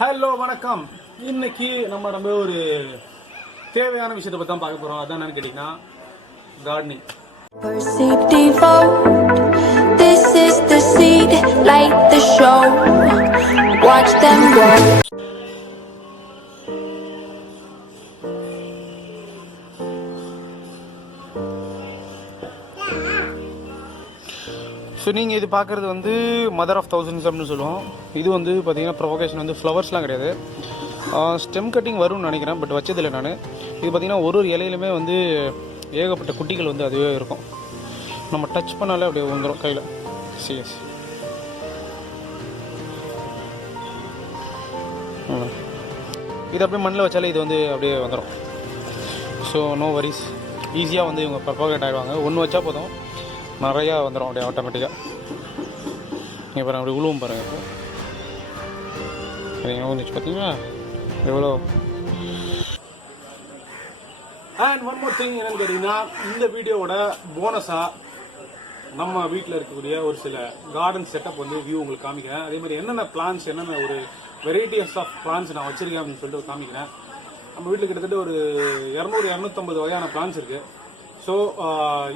Hello வணக்கம். இன்னைக்கு நம்ம ஒரு தேவையான விஷயத்தை பற்றி தான் பார்க்க போகிறோம். அதான் என்னன்னு கேட்டிங்கன்னா கார்டனிங். ஸோ நீங்கள் இது பார்க்குறது வந்து மதர் ஆஃப் தௌசண்ட்ஸ் அப்படின்னு சொல்லுவோம். இது வந்து பார்த்தீங்கன்னா ப்ரொவோகேஷன் வந்து ஃப்ளவர்ஸ்லாம் கிடையாது. ஸ்டெம் கட்டிங் வரும்னு நினைக்கிறேன், பட் வச்சதில்லை நான். இது பார்த்திங்கன்னா ஒரு இலையிலுமே வந்து ஏகப்பட்ட குட்டிகள் வந்து அதுவே இருக்கும். நம்ம டச் பண்ணாலே அப்படியே வந்துடும் கையில். சிஎஸ் இது அப்படியே மண்ணில் வச்சாலே இது வந்து அப்படியே வந்துடும். ஸோ நோ வரிஸ், ஈஸியாக வந்து இவங்க ப்ரொபோகேட் ஆகிடுவாங்க. ஒன்று வச்சா போதும், நிறையா வந்துடும் அப்படியே ஆட்டோமேட்டிக்காக. நீங்கள் பாருங்கள், அப்படி உழுவும் பாருங்கள். இப்போ சரிங்க, வந்துச்சு பார்த்தீங்களா எவ்வளோ. அண்ட் ஒன் மோர் திங் என்னன்னு கேட்டிங்கன்னா, இந்த வீடியோவோட போனஸாக நம்ம வீட்டில் இருக்கக்கூடிய ஒரு சில கார்டன் செட்டப் வந்து வியூ உங்களுக்கு காமிக்கிறேன். அதே மாதிரி என்னென்ன பிளான்ஸ், என்னென்ன ஒரு வெரைட்டிஸ் ஆஃப் பிளான்ஸ் நான் வச்சுருக்கேன் அப்படின்னு சொல்லிட்டு காமிக்கிறேன். நம்ம வீட்டில் கிட்டத்தட்ட ஒரு 200-250 வகையான பிளான்ஸ் இருக்குது. ஸோ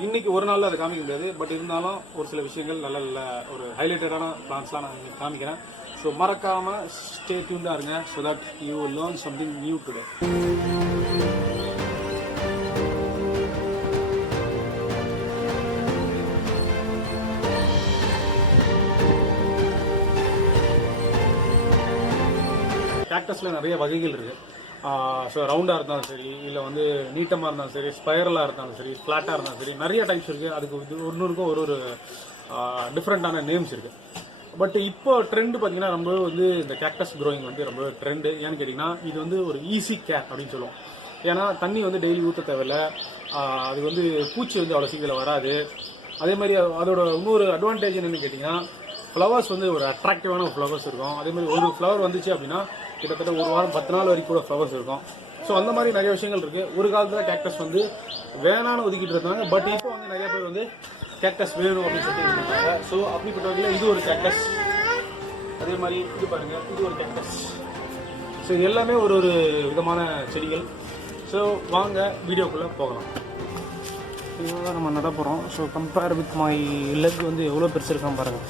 இன்னைக்கு ஒரு நாளில் அதை காமிக்க முடியாது, பட் இருந்தாலும் ஒரு சில விஷயங்கள் நல்ல நல்ல ஒரு ஹைலைட்டடான பிளான்ஸ்லாம் நான் உங்களுக்கு காமிக்கிறேன். ஸோ மறக்காமல் ஸ்டே டியூன்டாக இருங்க, so that you will learn something new today. கேக்டஸில் நிறைய வகைகள் இருக்குது. ஸோ ரவுண்டாக இருந்தாலும் சரி, இல்லை வந்து நீட்டமாக இருந்தாலும் சரி, ஸ்பைரலாக இருந்தாலும் சரி, ஃப்ளாட்டாக இருந்தாலும் சரி, நிறைய டைப்ஸ் இருக்குது. அதுக்கு ஒன்றுக்கும் ஒரு டிஃப்ரெண்ட்டான நேம்ஸ் இருக்குது. பட் இப்போ ட்ரெண்டு பார்த்தீங்கன்னா ரொம்ப வந்து இந்த கேக்டஸ் க்ரோயிங் வந்து ரொம்ப ட்ரெண்டு. ஏன்னு கேட்டிங்கன்னா, இது வந்து ஒரு ஈஸி கேர் அப்படின்னு சொல்லுவோம். ஏன்னா தண்ணி வந்து டெய்லி ஊற்ற தேவையில்லை. அது வந்து பூச்சி வந்து அவ்வளோ சீக்கிரம் வராது. அதே மாதிரி அதோட இன்னொரு அட்வான்டேஜ் என்னென்னு கேட்டிங்கன்னா, ஃப்ளவர்ஸ் வந்து ஒரு அட்ராக்டிவான ஃப்ளவர்ஸ் இருக்கும். அதே மாதிரி ஒரு ஃப்ளவர் வந்துச்சு அப்படின்னா கிட்டத்தட்ட ஒரு வாரம் 10 நாள் வரைக்கும் கூட ஃப்ளவர்ஸ் இருக்கும். ஸோ அந்த மாதிரி நிறைய விஷயங்கள் இருக்குது. ஒரு காலத்தில் கேக்டஸ் வந்து வேணான்னு ஒதுக்கிட்டு இருந்தாங்க, பட் இப்போ வந்து நிறைய பேர் வந்து கேக்டஸ் வேணும் அப்படின்னு சொல்லிட்டு இருக்காங்க. ஸோ அப்படிப்பட்ட வகையில் இது ஒரு கேக்டஸ். அதே மாதிரி இது பாருங்கள், இது ஒரு கேக்டஸ். ஸோ இது எல்லாமே ஒரு விதமான செடிகள். ஸோ வாங்க வீடியோக்குள்ளே போகலாம். இதுதான் நம்ம நட போகிறோம். So compare with my leg வந்து எவ்வளோ பெருசு இருக்கான்னு பாருங்கள்,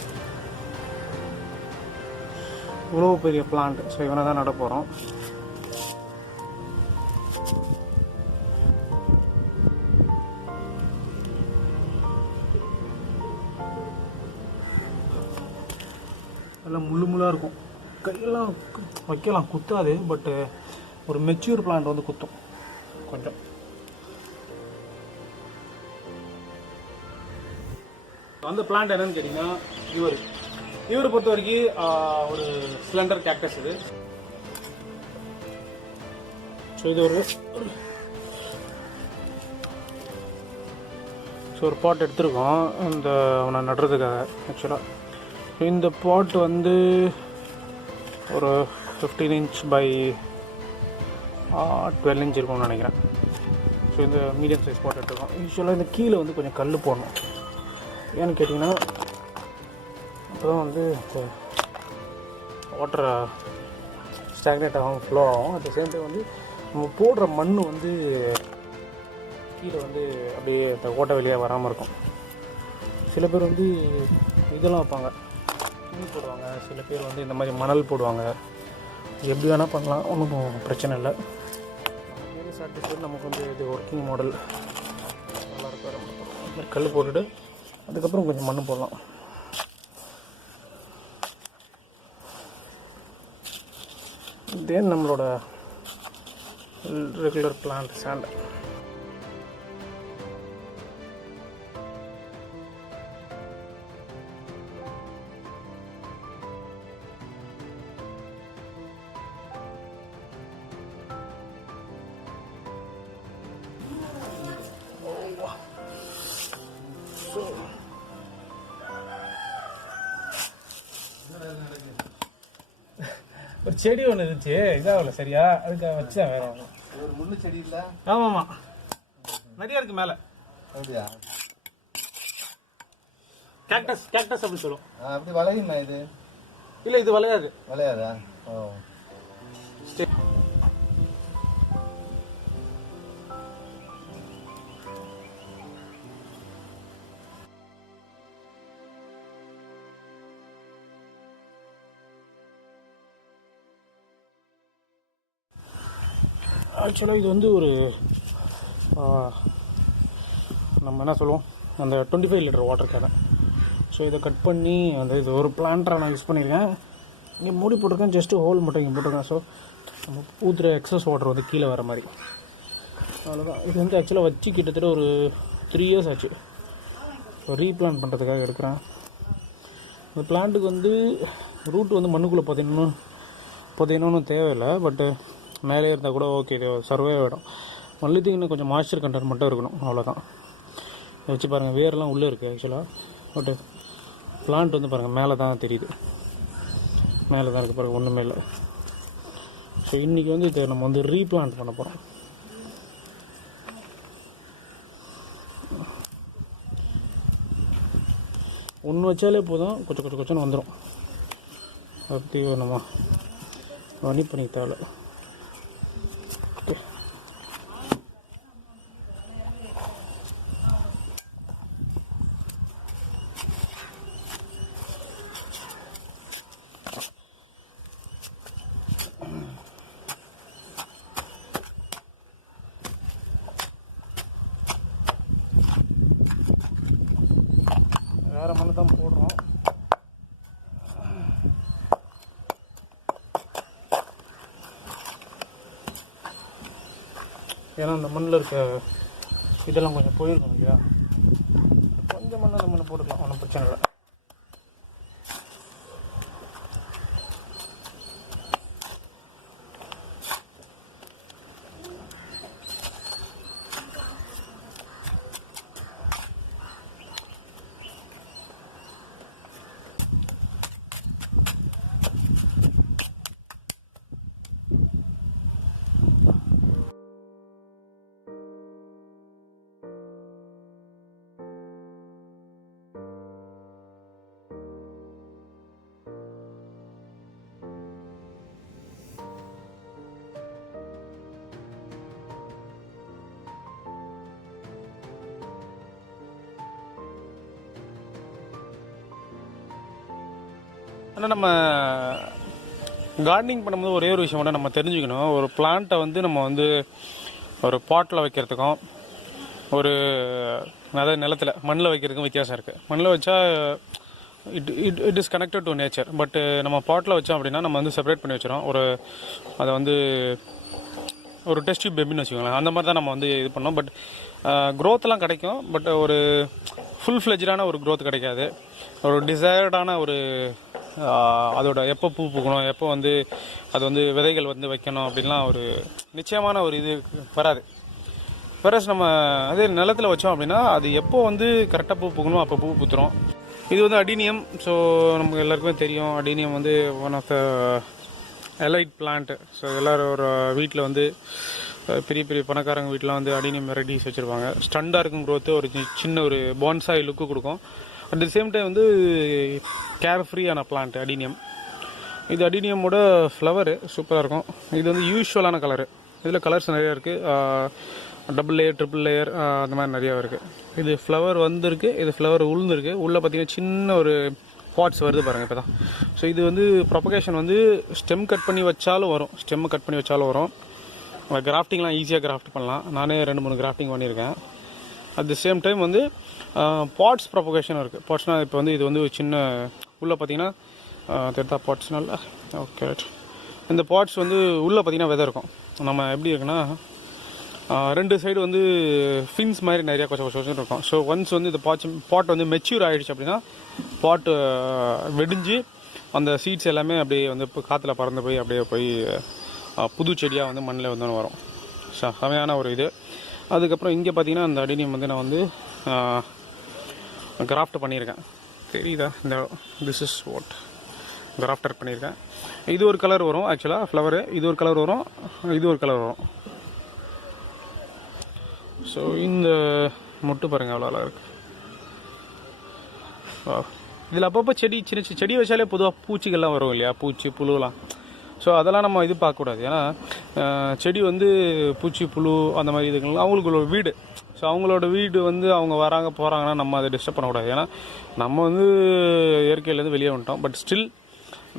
இவ்வளோ பெரிய பிளான்ட். ஸோ இவனை தான் நட போகிறோம். எல்லாம் முள்ளாக இருக்கும், கையெல்லாம் வைக்கலாம், குத்தாது. பட்டு ஒரு மெச்சூர் பிளான்ட் வந்து குத்தும் கொஞ்சம். அந்த பிளான்ட் என்னன்னு கேட்டிங்கன்னா, இவரை பொறுத்த வரைக்கும் ஒரு சிலிண்டர் கேக்டஸ் இது. ஸோ இது ஒரு பாட் எடுத்துருக்கோம் இந்த அவனை நடுறதுக்காக. ஆக்சுவலாக இந்த பாட் வந்து ஒரு 15 inch by 12 inch இருக்கும்னு நினைக்கிறேன். ஸோ இந்த மீடியம் சைஸ் பாட் எடுத்துருக்கோம். யூஸ்வலாக இந்த கீழே வந்து கொஞ்சம் கல் போடணும். ஏன்னு கேட்டிங்கன்னா, அப்போ தான் வந்து வாட்டரை ஸ்டாக்னேட் ஆகும், ஃப்ளோ ஆகும். அட் த சேம் டைம் வந்து நம்ம போடுற மண் வந்து கீழே வந்து அப்படியே அந்த ஓட்டை வெளியாக வராமல் இருக்கும். சில பேர் வந்து இதெல்லாம் வைப்பாங்க, துணி போடுவாங்க. சில பேர் வந்து இந்த மாதிரி மணல் போடுவாங்க. எப்படி வேணால் பண்ணலாம், ஒன்றும் பிரச்சனை இல்லை. சாட்டிஸ்ஃபைட். நமக்கு வந்து இது ஒர்க்கிங் மாடல் நல்லா இருக்கும். கல் போட்டுட்டு அதுக்கப்புறம் கொஞ்சம் மண் போடலாம். தென் நம்மளோட ரெகுலர் பிளான்ட் சாண்ட். ஒரு செடி ஒன்று இருந்துச்சு, இதாகல சரியா, அதுக்காக வச்சேன். வேற ஒன்று ஒரு முள்ளு செடி இல்லை. ஆமாம்மா, நிறைய இருக்கு மேலே. அப்படியா? கேக்டஸ் அப்படி சொல்லுவோம். அப்படி வளையுமா இது? இல்லை, இது வளையாது. வளையாதா? ஓ, ஆக்சுவலாக இது வந்து ஒரு நம்ம என்ன சொல்லுவோம், அந்த 25 லிட்டர் வாட்டர் கேனு. ஸோ இதை கட் பண்ணி அந்த இது ஒரு பிளான்டரை நான் யூஸ் பண்ணியிருக்கேன். இங்கே மூடி போட்டிருக்கேன், ஜஸ்ட்டு ஹோல் மட்டும் இங்கே போட்டிருக்கேன். ஸோ நம்ம ஊற்றுற எக்ஸஸ் வாட்டர் வந்து கீழே வர மாதிரி. அவ்வளோதான். இது வந்து ஆக்சுவலாக வச்சு கிட்டத்தட்ட ஒரு 3 இயர்ஸ் ஆச்சு. ஸோ ரீப்ளான்ட் பண்ணுறதுக்காக எடுக்கிறேன். இந்த பிளான்ட்டுக்கு வந்து ரூட் வந்து மண்ணுக்குள்ளே பார்த்தீங்கன்னா தேவையில்லை. பட்டு மேலே இருந்தால் கூட ஓகே, இது சர்வே ஆகிடும். மல்லித்தீக்கு இன்னும் கொஞ்சம் மாய்ஸ்சர் கண்டென்ட் மட்டும் இருக்கணும், அவ்வளோதான். வச்சு பாருங்கள், வேரெல்லாம் உள்ளே இருக்குது ஆக்சுவலாக. பட்டு பிளான்ட் வந்து பாருங்கள் மேலே தான் தெரியுது, மேலே தான் இருக்குது பாருங்கள், ஒன்றுமே இல்லை. ஸோ இன்றைக்கி வந்து இதை நம்ம வந்து ரீப்ளான்ட் பண்ண போகிறோம். ஒன்று வச்சாலே போதும், கொஞ்சம் வந்துடும். அதை பற்றி நம்ம வணி பண்ணி தேவை. ஓகே, வேறு மண்ணு தான் போடுறோம். ஏன்னா அந்த மண்ணில் இருக்க இதெல்லாம் கொஞ்சம் போயிருக்கும் இல்லையா, கொஞ்சம் மண்ணை அந்த மண்ணை போட்டுக்கலாம், ஒன்றும் பிரச்சனை இல்லை. ஆனால் நம்ம கார்டனிங் பண்ணும்போது ஒரே ஒரு விஷயம் கூட நம்ம தெரிஞ்சுக்கணும். ஒரு பிளான்ட்டை வந்து நம்ம வந்து ஒரு பாட்டில் வைக்கிறதுக்கும் ஒரு அதாவது நிலத்தில் மண்ணில் வைக்கிறதுக்கும் வித்தியாசம் இருக்குது. மண்ணில் வச்சா it is connected to nature. But நம்ம பாட்டில் வச்சோம் அப்படின்னா நம்ம வந்து செப்பரேட் பண்ணி வச்சிடும். அதை வந்து ஒரு டெஸ்ட் டியூப் பேபின்னு வச்சுக்கோங்களேன், அந்த மாதிரி தான் நம்ம வந்து இது பண்ணோம். பட் க்ரோத்லாம் கிடைக்கும், பட் ஒரு ஃபுல் ஃப்ளெஜ்டான ஒரு க்ரோத் கிடைக்காது. ஒரு டிசைர்டான ஒரு அதோட எப்போ பூ பூக்கணும், எப்போ வந்து அது வந்து விதைகள் வந்து வைக்கணும் அப்படின்லாம் ஒரு நிச்சயமான ஒரு இது வராது. வேறஸ் நம்ம அதே நிலத்தில் வச்சோம் அப்படின்னா அது எப்போ வந்து கரெக்டாக பூ பூக்கணும் அப்போ பூ பூத்துரும். இது வந்து அடீனியம். ஸோ நமக்கு எல்லாருக்குமே தெரியும், அடீனியம் வந்து one of the elite plant. So எல்லோரும் ஒரு வீட்டில் வந்து பெரிய பெரிய பணக்காரங்க வீட்டில் வந்து அடீனியம் வெரைட்டிஸ் வச்சுருப்பாங்க. ஸ்டண்டாக இருக்கும் க்ரோத்து, ஒரு சின்ன ஒரு பான்சாய் லுக்கு கொடுக்கும். அட் த சேம் டைம் வந்து கேர் ஃப்ரீயான பிளான்ட் அடீனியம். இது அடீனியமோட ஃப்ளவரு சூப்பராக இருக்கும். இது வந்து யூஸ்வலான கலரு. இதில் கலர்ஸ் நிறையா இருக்குது, டபுள் லேயர், ட்ரிபிள் லேயர், அந்த மாதிரி நிறையா இருக்குது. இது ஃப்ளவர் வந்துருக்கு, இது ஃப்ளவர் உளுந்துருக்கு. உள்ளே பார்த்தீங்கன்னா சின்ன ஒரு பாட்ஸ் வருது பாருங்கள் இப்போ தான். ஸோ இது வந்து ப்ரொபகேஷன் வந்து ஸ்டெம் கட் பண்ணி வச்சாலும் வரும். கிராஃப்டிங்லாம் ஈஸியாக கிராஃப்ட் பண்ணலாம். நானே 2-3 கிராஃப்டிங் பண்ணியிருக்கேன். அட் தி சேம் டைம் வந்து பாட்ஸ் ப்ரொபகேஷனும் இருக்குது. பாட்ஸ்னால் இப்போ வந்து இது வந்து சின்ன உள்ளே பார்த்தீங்கன்னா தெரிதா பாட்ஸ்னால ஓகே. இந்த பாட்ஸ் வந்து உள்ளே பார்த்தீங்கன்னா விதை இருக்கும். நம்ம எப்படி இருக்குன்னா 2 சைடு வந்து ஃபின்ஸ் மாதிரி நிறையா கொஞ்சம் இருக்கும். ஸோ ஒன்ஸ் வந்து இந்த பாட் வந்து மெச்சூர் ஆகிடுச்சு அப்படின்னா பாட்டு வெடிஞ்சு அந்த சீட்ஸ் எல்லாமே அப்படியே வந்து இப்போ காற்றுல பறந்து போய் அப்படியே போய் புது செடியாக வந்து மண்ணில் வந்து வரும். செமையான ஒரு இது. அதுக்கப்புறம் இங்கே பார்த்தீங்கன்னா அந்த அடீனியம் வந்து நான் வந்து கிராஃப்ட் பண்ணியிருக்கேன். தெரியுதா, இந்த திஸ் இஸ் வாட் கிராஃப்டர் பண்ணியிருக்கேன். இது ஒரு கலர் வரும் ஆக்சுவலாக ஃப்ளவரு, இது ஒரு கலர் வரும், இது ஒரு கலர் வரும். ஸோ இந்த மொட்டு பாருங்கள் அவ்வளோ அழகாக இருக்குது. இதில் அப்பப்போ சின்ன செடி வச்சாலே பொதுவாக பூச்சிகள்லாம் வரும் இல்லையா, பூச்சி புழுலாம். ஸோ அதெல்லாம் நம்ம இது பார்க்கக்கூடாது. ஏன்னா செடி வந்து பூச்சி புழு அந்த மாதிரி இதுக்கெல்லாம் அவங்களுக்கு ஒரு வீடு. ஸோ அவங்களோட வீடு வந்து அவங்க வராங்க போகிறாங்கன்னா நம்ம அதை டிஸ்டர்ப் பண்ணக்கூடாது. ஏன்னா நம்ம வந்து இயற்கையிலேருந்து வெளியே வந்துட்டோம். பட் ஸ்டில்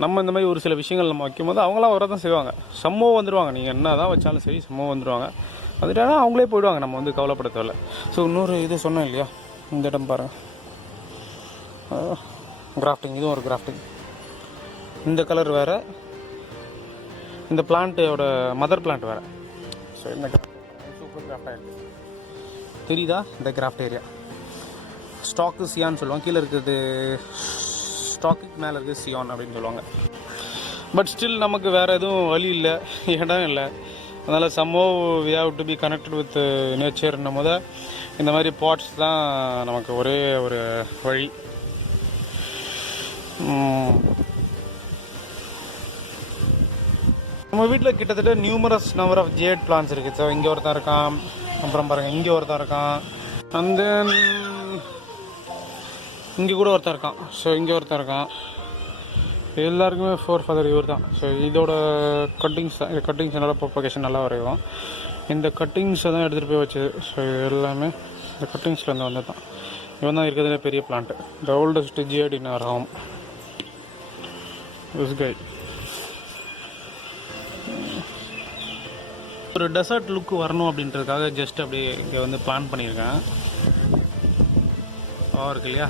நம்ம இந்த மாதிரி ஒரு சில விஷயங்கள் நம்ம வைக்கும்போது அவங்களாம் வர தான் செய்வாங்க. சம்மோ வந்துடுவாங்க. நீங்கள் என்ன தான் வச்சாலும் சரி சம்மோ வந்துடுவாங்க. வந்துட்டானா அவங்களே போயிடுவாங்க. நம்ம வந்து கவலைப்பட தேவையில்ல. ஸோ இன்னொரு இது சொன்னேன் இல்லையா, இந்த இடம் பாருங்கள், கிராஃப்டிங். இதுவும் ஒரு கிராஃப்டிங். இந்த கலர் வேறு, இந்த பிளான்ட்டோட மதர் பிளான்ட் வேறு. ஸோ இந்த சூப்பர் கிராஃப்ட் ஆகிருக்கு. தெரியுதா? இந்த கிராஃப்ட் ஏரியா ஸ்டாக்கு சியான்னு சொல்லுவாங்க. கீழே இருக்கிறது ஸ்டாக்குக்கு மேலே இருக்குது சியான் அப்படின்னு சொல்லுவாங்க. பட் ஸ்டில் நமக்கு வேறு எதுவும் வழி இல்லை, இடம் இல்லை. அதனால் சம்மோ we have to be connected with நேச்சர்னும் போது இந்த மாதிரி பாட்ஸ் தான் நமக்கு ஒரே ஒரு வழி. நம்ம வீட்டில் கிட்டத்தட்ட numerous number of jade plants இருக்குது. ஸோ இங்கே ஒருத்தன் இருக்கான், அப்புறம் பாருங்கள் இங்கே ஒருத்தன் இருக்கான், அண்ட் தென் இங்கே கூட ஒருத்தன் இருக்கான். ஸோ இங்கே ஒருத்தன் இருக்கான். எல்லாருக்குமே ஃபோர் ஃபாதர் இவர் தான். ஸோ இதோட கட்டிங்ஸ் தான். இந்த கட்டிங்ஸ் நல்லா ப்ரொபகேஷன் நல்லா வரையும். இந்த கட்டிங்ஸை தான் எடுத்துகிட்டு போய் வச்சது. ஸோ இது எல்லாமே இந்த கட்டிங்ஸ்லேருந்து வந்தது தான். இவன் தான் இருக்கிறதுல பெரிய plant. The oldest jade in our home this guy. ஒரு டெசர்ட் லுக் வரணும் அப்படின்றதுக்காக ஜஸ்ட் அப்படியே இங்கே வந்து பிளான் பண்ணியிருக்கேன். இருக்கு இல்லையா?